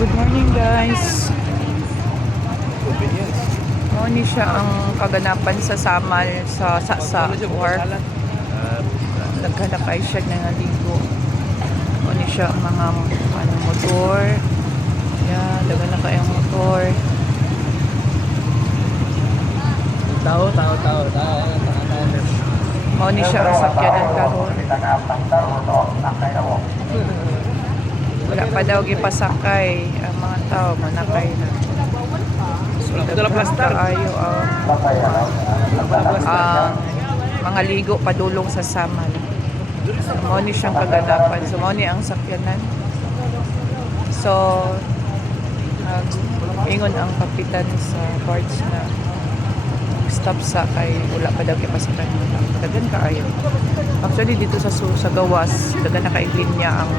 Good morning guys. Ni siya ang kaganapan sa Samal sa work. Naghanap ay siya ng ligo. Ni siya ang mga motor. Yan, dagan na kayang motor. Tao. Ni siya ang sakyanan karon. Wala pa daw gipasakay ang mga tao, manakay na. Kaayo ang mga ligo padulong sa Samal. Ni siyang kaganapan. Ni ang sakyanan. So, ingon ang kapitan sa barge na stop sa kay wala pa daw kipasakay ng tao. Dagan kaayo. Actually, dito sa gawas, dagan na kay linya ang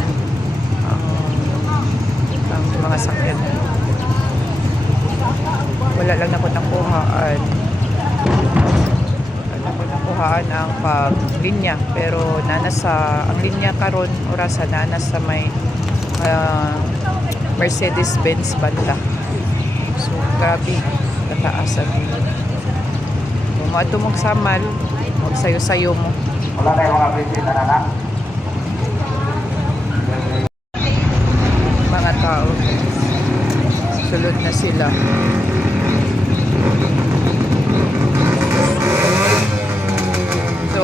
mga sakyanan. Wala lang na ko nakuhaan. Ang paglinya, pero ang linya karon orasa sa may Mercedes-Benz banda. So grabe kataasan. Kung mato mong Samal, magsayo-sayo mo. Wala tayong mga bisita na. Mga tao sulod na sila. So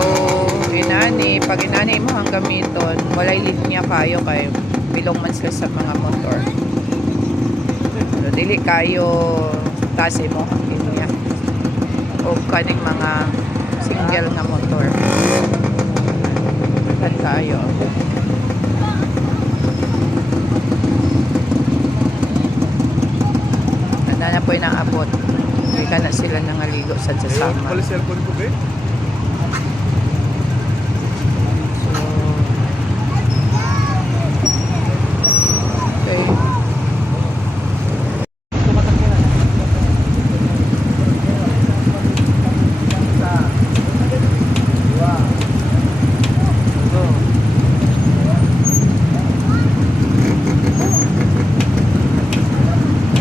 pag inani mo ang gamiton, walay linya kayo bilong man sila sa mga motor. So dili kayo tase mo ang linya o kaning mga single nga motor. Kan kayo na po yung abot. Hindi ka na sila nangaligo sa Samal. Wala cellphone ko ba? Okay.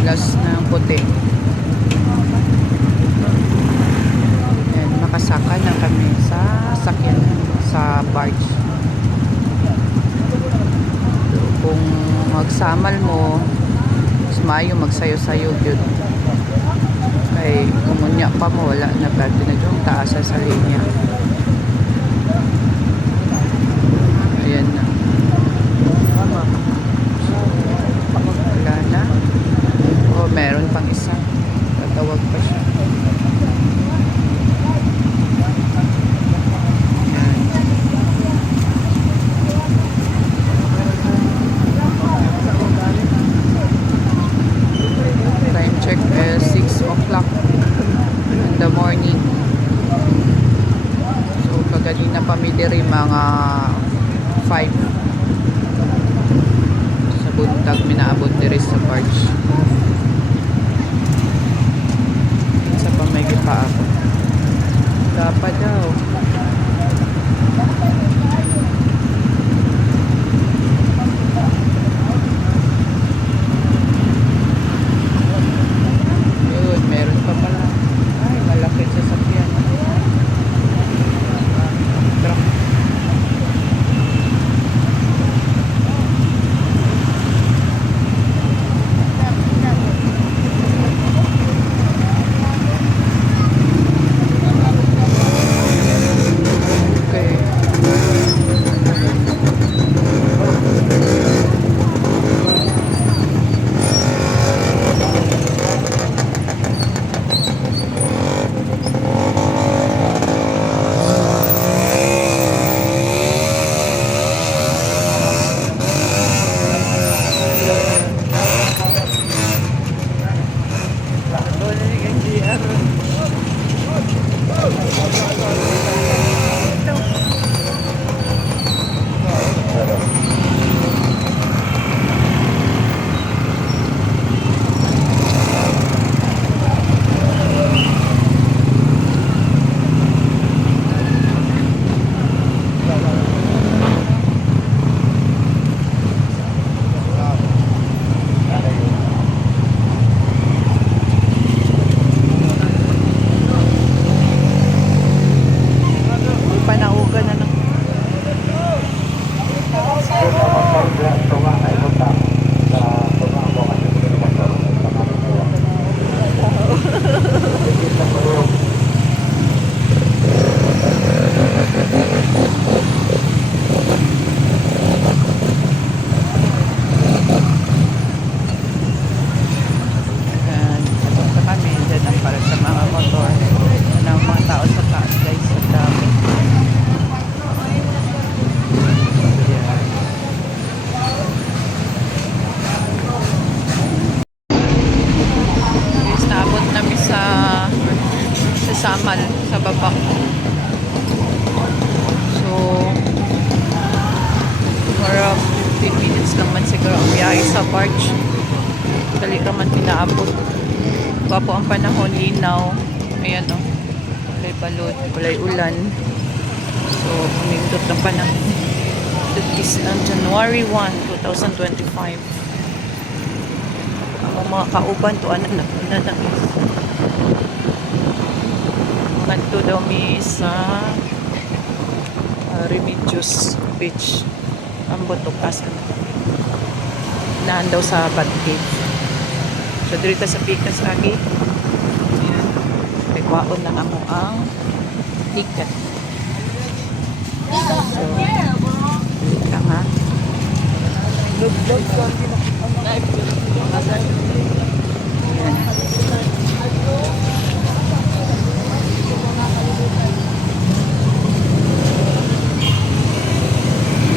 Last na ang puti. Ayan, makasaka na kami sa sakyan, sa barge. So, kung magsamal mo, mayo magsayo-sayo yun. Kay kumunya pa mo, wala na ba yung taasa sa linya. Ayan na. Wala na. Meron pang isa. Tatawag pa siya. Yan. Time check is 6 o'clock in the morning. So, kaganina pa mi diri mga 5. Sa buntag minaabot diri sa barge. May gipa ako. Dapat daw. Yun, meron pa pala. Ay, malaki sa sakyan. Truck. Okay. March. Dali raman pinaabot. Gwapo ang panahon, linaw. Ayan o. Walay balod, walay ulan. So, pumindot ng panahon. It is on January 1, 2025. Ang mga kauban to, ano na ngadto daw mi sa Remedios Beach. Ang butukas naan daw sa Bat Cave. So dito sa Pikas lagi. Nagwaon lang amo ang ticket. So dito ha.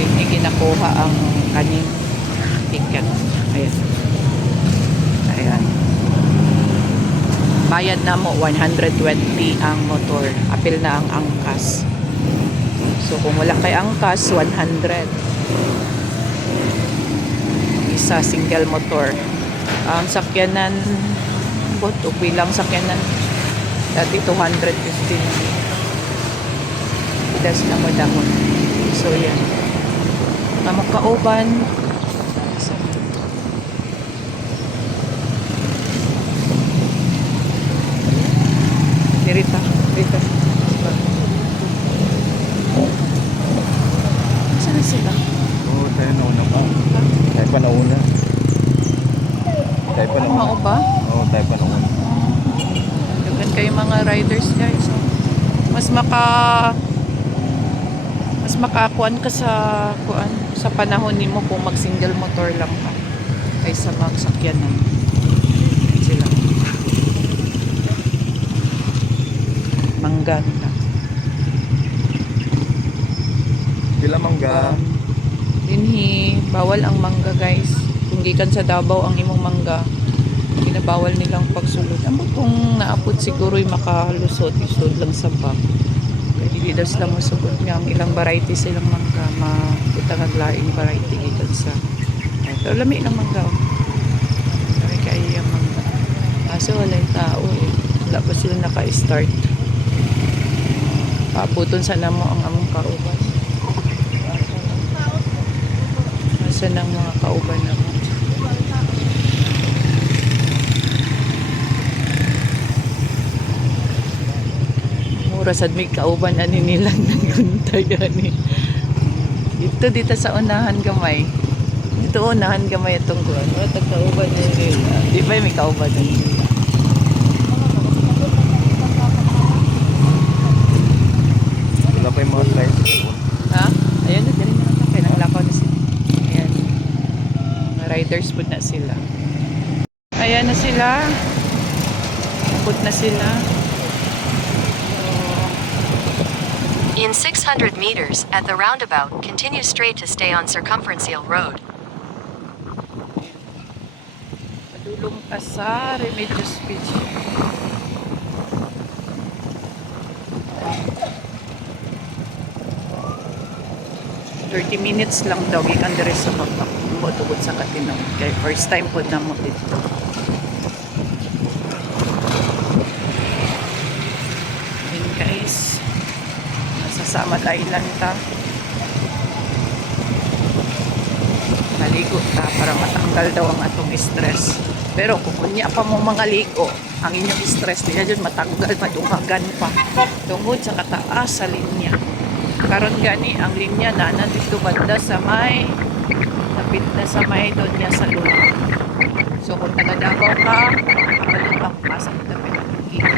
Hindi ginakuha ang kaning ticket. Ayan. Ayan. Bayad na mo 120 ang motor. Apil na ang angkas. So kung wala kay angkas 100. Isa single motor. Ang sakyanan boto bilang sakyanan dati 215. Idas na mo damon. So yan. Kamok kauban. Rita. Saan na sila? Oo, tayo nauna pa. Tayo pa nauna. Tayo pa Ano nauna. mo ba? Oo, tayo pa nauna. Dagan kayo mga riders guys. Mas makakuan ka sa panahon nimo kung mag single motor lang ka kaysa magsakyanan sila. Mangga nila. Pila mangga. Dinhi, bawal ang mangga guys. Kung gikan sa Davao ang imong mangga, kinabawal nilang pagsulod. Amo kung naapod siguro'y makalusot, isod lang sa bag. Kaya hindi daw sila masugod nga. Ang ilang variety silang mangga, makita laing variety gikan sa. Ito, lami ng mangga. Lami kayo yung mangga. Kaso walay tao eh. Wala pa sila naka-start. Paabuton sana mo ang among kauban. Nasa ng mga kauban naman. Mura sad may kauban ani nilang naguntay ani. Dito sa unahan gamay. Dito unahan gamay itong kuan. Wala tag kauban ni nila. Di ba may kauban nila? Wala pa yung mga slides. Ha? Ayun na, dali na lang. Kaya nanglakaw na sila. Ayan. Mga riders po na sila. Ayan na sila. Put na sila. In 600 meters, at the roundabout, continue straight to stay on Circumferential Road. Padulong ka sa Remedios Beach. Minutes lang daw gikan diri sa baba. Mo tugod sa Katinaw. Kay first time po na mo dito. Yun guys. Nasa Samad Island ta. Maligo ta para matanggal daw ang atong stress. Pero kung kunya pa mo mga ligo, ang inyong stress niya dyan matanggal, madungagan pa. Tungod sa kataas sa linya. Karon gani ang linya na nandito banda sa may napit na sa may doon niya sa lulo. So kung taga Davao ka, kapalit ka pasok na pinag-iit.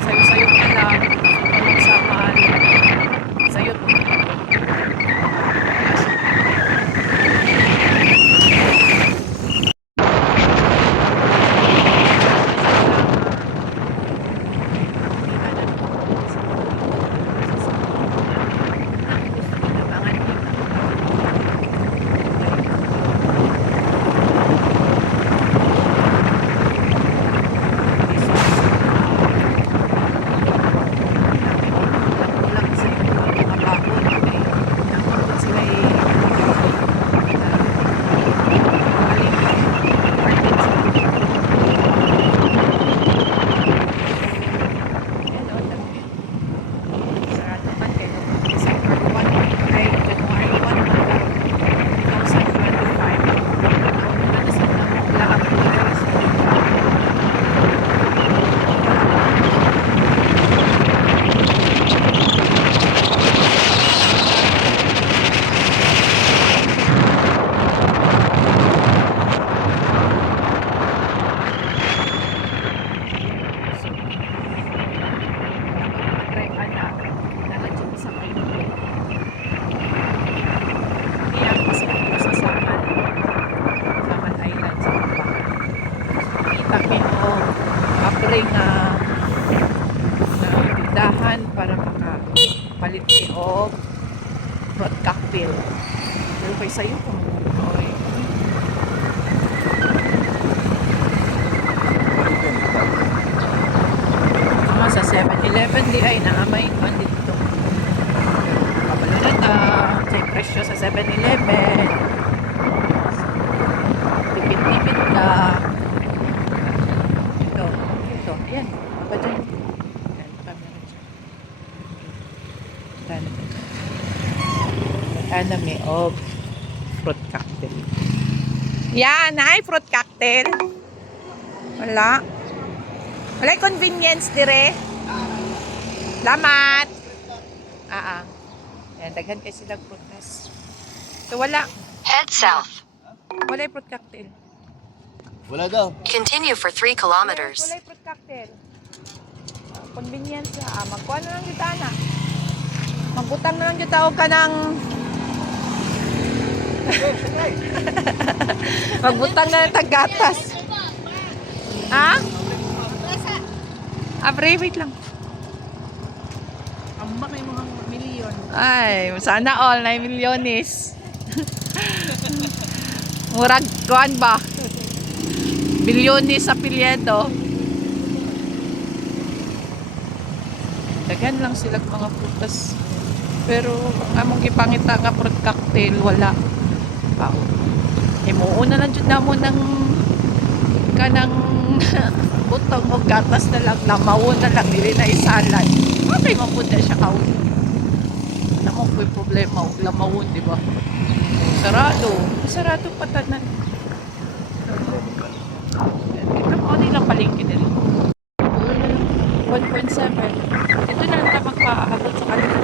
So sayo-sayo na lang, magsamaan, sayot mo. libreng na tindahan para makapalit o fruit cocktail. Pero kay sa'yo kung okay. Sa 7-Eleven di ay naamay kan dito. Kabalo na ta. Check presyo sa 7-Eleven. Tipid-tipid ka. Ito. Ayan. Apa dyan? Ayan. Camera dyan. Anime of fruit cocktail. Yan. Ay, fruit cocktail. Wala. Wala convenience dire. Lamat. Yan, daghan kayo sila prutas. So wala. Head south. Wala fruit cocktail. Wala daw. Continue for 3 kilometers. Wala fruit cocktail. Convenience magkuha na lang kita na. Magbutang na lang kita og kanang magbutang na lang taggatas. Ha? Wait lang. Amba kay mga milyon. Ay, sana all na milyones. Murag kuan ba? Bilyones sa pilyeto. Daghan lang sila mga prutas. Pero among ipangita nga fruit cocktail wala. Imuuna lang jud namo ng kanang butong o gatas na lang, lamaw na lang, dili na isalan. Okay, mapunta siya kaun. Naman ko'y problema, o lamawon, di ba? Sarado patanan. Ito mo, nilang palengke nila. 1.7. Ito na lang magpaabot sa kanila.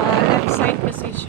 Left side kasi siya.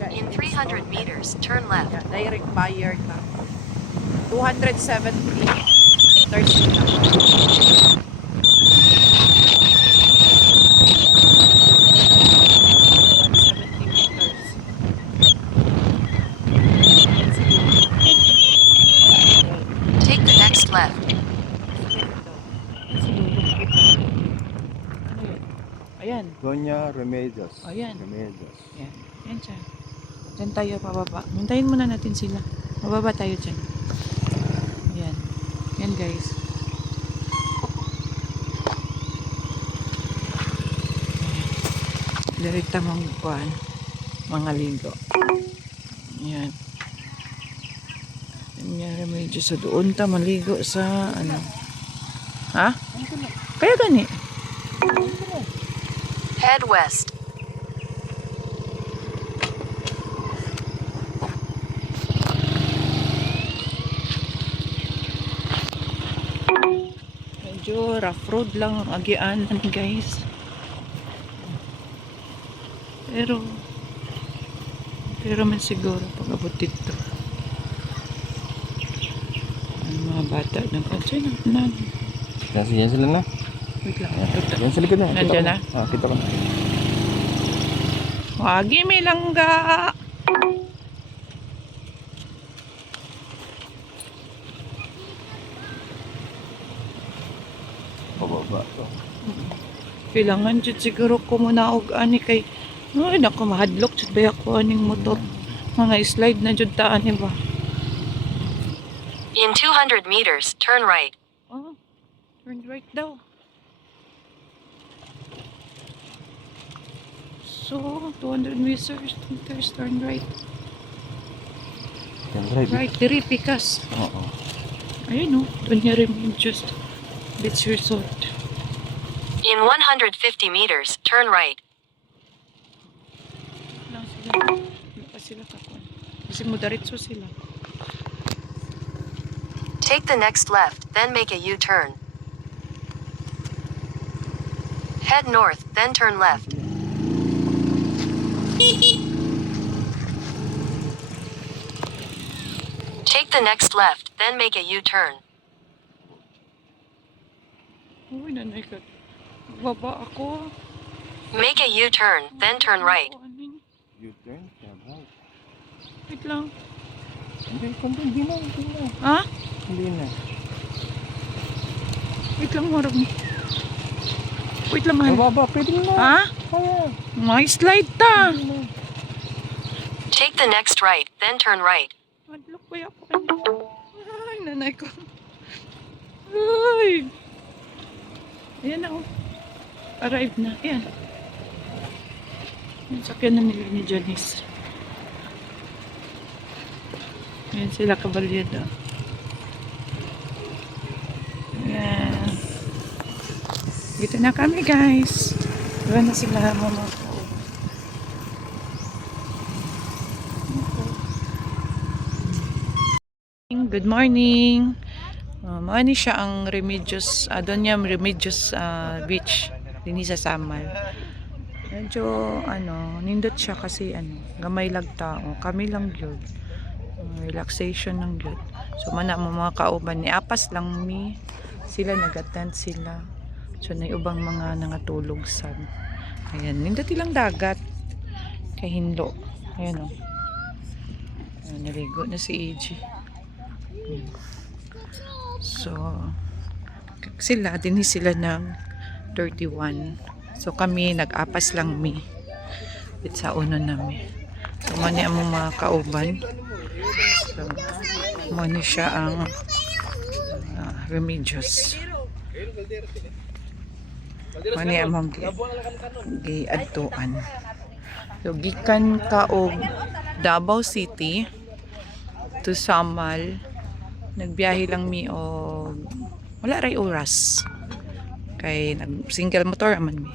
In 300 meters, turn left. Direct buyer ka. 270 meters lang. Take the next left. Ayan. Doña Remedios. Ayan. Remedios. Yan. Yan siya. Diyan tayo pababa. Hintayin muna natin sila. Mababa tayo dyan. Yan. Yan guys. Direkta mong kuhan. Mga ligo. Yan. Yan medyo sa doon ta maligo sa ano. Ha? Kaya gani. Head west. Medyo rough road lang ang agianan, guys. Pero man siguro pag abot dito. Ang mga bata ng kansi na. Yan sila na. Wait lang. Yan sa likod na. Nandiyan na? Kita ko na. Wagi may langga. Pababa to. Kailangan jud siguro ko muna og ani kay ay nako mahadlok jud ba ako aning motor. Mga slide na jud taan ba. In 200 meters, turn right. Oh, turn right daw. So, 200 meters, turn right. Yan, right. Right, diri pikas. Oo. Ayun o, doon niya rin just beach resort. In 150 meters, turn right. Lang sila. Hindi pa sila kakuan. Kasi mo daritso sila. Take the next left, then make a U-turn. Head north, then turn left. Take the next left, then make a U-turn. Uy, nanay ka. Baba ako. Make a U-turn, then turn right. U-turn? Yeah, right. Wait lang. Hindi na. Ha? Hindi na. Wait lang, marag mo. Wait lang, mahal. Pababa, pwede na. Ha? Kaya. May slide ta. Take the next right, then turn right. Madlok ba ako kanina? Ay, nanay ko. Ay. Ayan na, oh. Arrived na. Ayan. Ayan, sakyan na ni Janice. Ayan sila kabalyada. Ayan. Dito na kami, guys. Diba na sila mama ko. Good morning. Maani siya ang Remedios, doon niya Remedios Beach din sa Samal. Medyo nindot siya kasi gamay lang tao. Kami lang gyud. Relaxation lang gyud. So mana mo mga kauban ni apas lang mi. Sila nagatent sila. So na ubang mga nangatulog sa. Ayan, nindot ilang dagat kay hinlo. Ayan oh. Naligo na si AJ. So sila din sila ng 31. So kami nag-apas lang mi. Bit sa uno nami. So mani ang mga kauban. So mani siya ang Remedios. Mani ang mga giadtuan. So gikan ka og Davao City to Samal. Nagbiyahe lang mi og wala ray oras kay nag single motor aman mi.